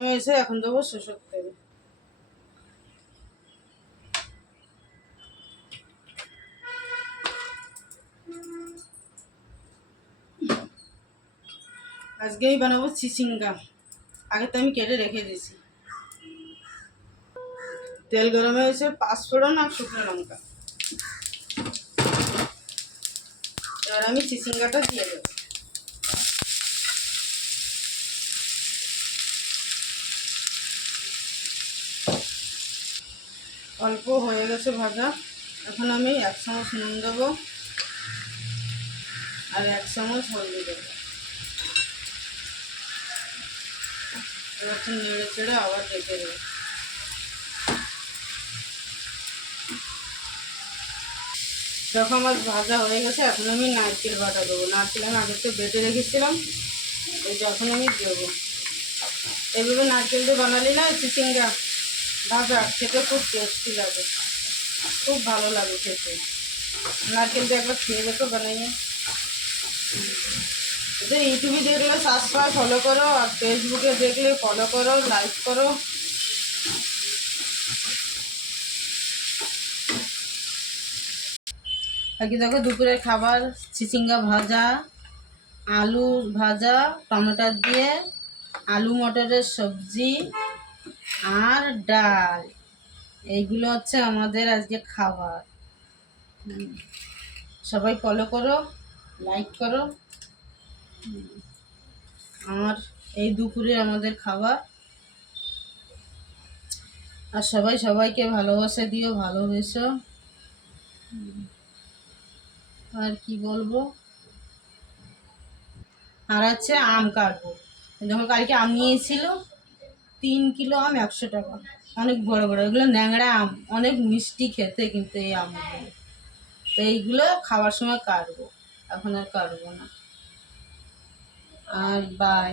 এসে এখন দেবো সরষের তেল। আজকেই বানাবো চিচিঙ্গা, আগে তো আমি কেটে রেখে দিয়েছি। তেল গরম হয়েছে, 5 ফোড়ন আর শুকনো লঙ্কা। এবার আমি চিচিঙ্গাটা দিয়ে দেবো। অল্প হয়ে গেছে ভাজা, এখন আমি 1 চামচ নুন দেবো আর 1 চামচ হলদি দেবো। এবার নেড়ে চেড়ে আবার রেখে দেবো। দেখো আমার ভাজা হয়ে গেছে, এখন আমি নারকেল বাটা দেবো। নারকেল আমি আগে তো বেটে রেখেছিলাম, এই যখন আমি দেবো। এভাবে নারকেল দিয়ে বানালি না চিচিঙ্গা ভাজা, খেতে খুব টেস্টি লাগে, খুব ভালো লাগে খেতে। নারকেল দিয়ে একবার খেয়ে দেখো বানাইয়ে। যে ইউটিউবে দেখলে সাবস্ক্রাইব ফলো করো, আর ফেসবুকে দেখলে ফলো করো, লাইক করো। বাকি দেখো দুপুরের খাবার চিচিঙ্গা ভাজা, আলু ভাজা টমেটো দিয়ে, আলু মটরের সবজি আর ডাল। এইগুলো হচ্ছে আমাদের আজকে খাবার। সবাই ফলো করো, লাইক করো। আমার এই দুপুরে আমাদের খাবার। আর সবাই সবাইকে ভালোবাসা দিও, ভালোবেসো। আর কি বলবো। আর আছে আম কাটবো। যখন কালকে আম নিয়েছিল 3 কিলো আম 100 টাকা, অনেক বড় বড়। এগুলো ন্যাংরা আম, অনেক মিষ্টি খেতে, কিন্তু এই আমগুলো তো এইগুলো খাওয়ার সময় কাটবো, এখন আর কাটবো না। আর বাই।